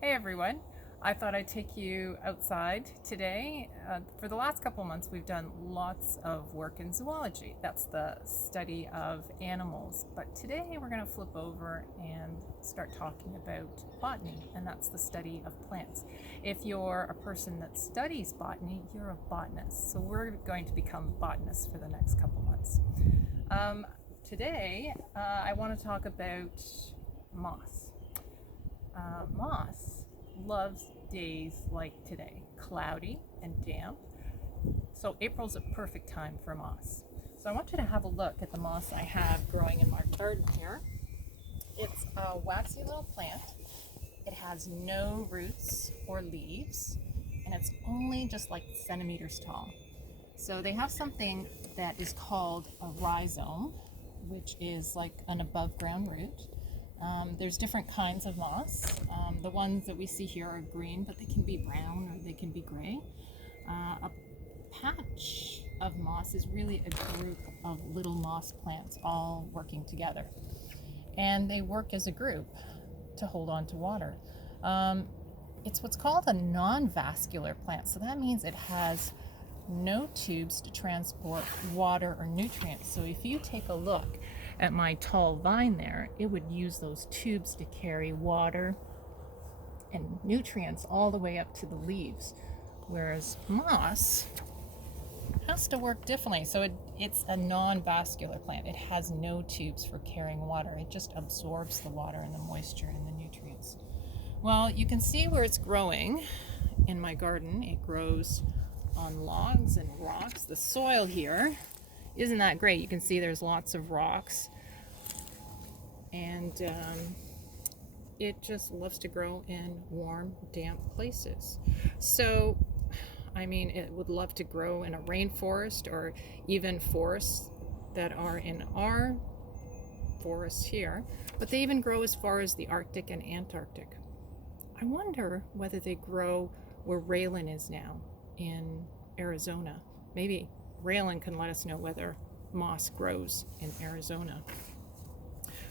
Hey everyone, I thought I'd take you outside today. For the last couple months, we've done lots of work in zoology. That's the study of animals. But today we're going to flip over and start talking about botany, and that's the study of plants. If you're a person that studies botany, you're a botanist. So we're going to become botanists for the next couple months. Um, today, I want to talk about moss. Moss loves days like today, cloudy and damp. So April's a perfect time for moss. So I want you to have a look at the moss I have growing in my garden here. It's a waxy little plant. It has no roots or leaves, and it's only just like centimeters tall. So they have something that is called a rhizome, which is like an above ground root. There's different kinds of moss. The ones that we see here are green, but they can be brown or they can be gray. A patch of moss is really a group of little moss plants all working together. And they work as a group to hold on to water. It's what's called a non-vascular plant. So that means it has no tubes to transport water or nutrients. So if you take a look at my tall vine there, it would use those tubes to carry water and nutrients all the way up to the leaves. Whereas moss has to work differently. So it's a non-vascular plant. It has no tubes for carrying water. It just absorbs the water and the moisture and the nutrients. Well, you can see where it's growing in my garden. It grows on logs and rocks. The soil here isn't that great. You can see there's lots of rocks, and it just loves to grow in warm, damp places. So, I mean, it would love to grow in a rainforest or even forests that are in our forests here, but they even grow as far as the Arctic and Antarctic. I wonder whether they grow where Raylan is now in Arizona. Maybe Raylan can let us know whether moss grows in Arizona.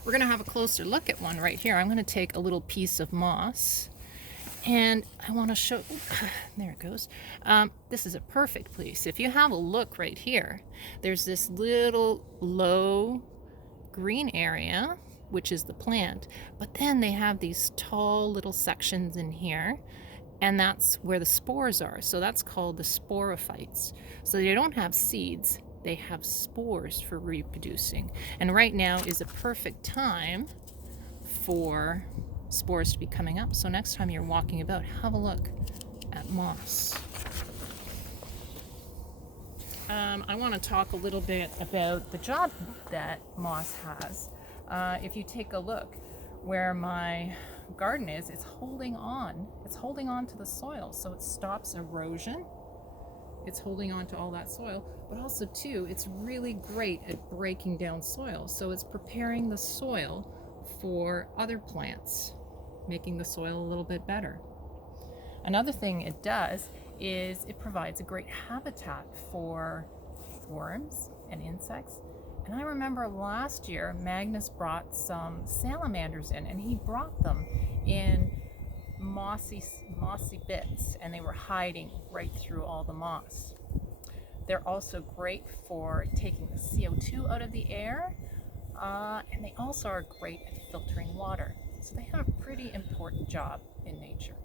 We're going to have a closer look at one right here. I'm going to take a little piece of moss and I want to show, there it goes. This is a perfect place. If you have a look right here, there's this little low green area, which is the plant, but then they have these tall little sections in here, and that's where the spores are. So that's called the sporophytes. So they don't have seeds, they have spores for reproducing. And right now is a perfect time for spores to be coming up. So next time you're walking about, have a look at moss. I want to talk a little bit about the job that moss has. If you take a look where my garden is, it's holding on to the soil, so it stops erosion. It's holding on to all that soil, but also too, it's really great at breaking down soil. So it's preparing the soil for other plants, making the soil a little bit better. Another thing it does is it provides a great habitat for worms and insects. And I remember last year, Magnus brought some salamanders in, and he brought them in mossy bits, and they were hiding right through all the moss. They're also great for taking the CO2 out of the air, and they also are great at filtering water. So they have a pretty important job in nature.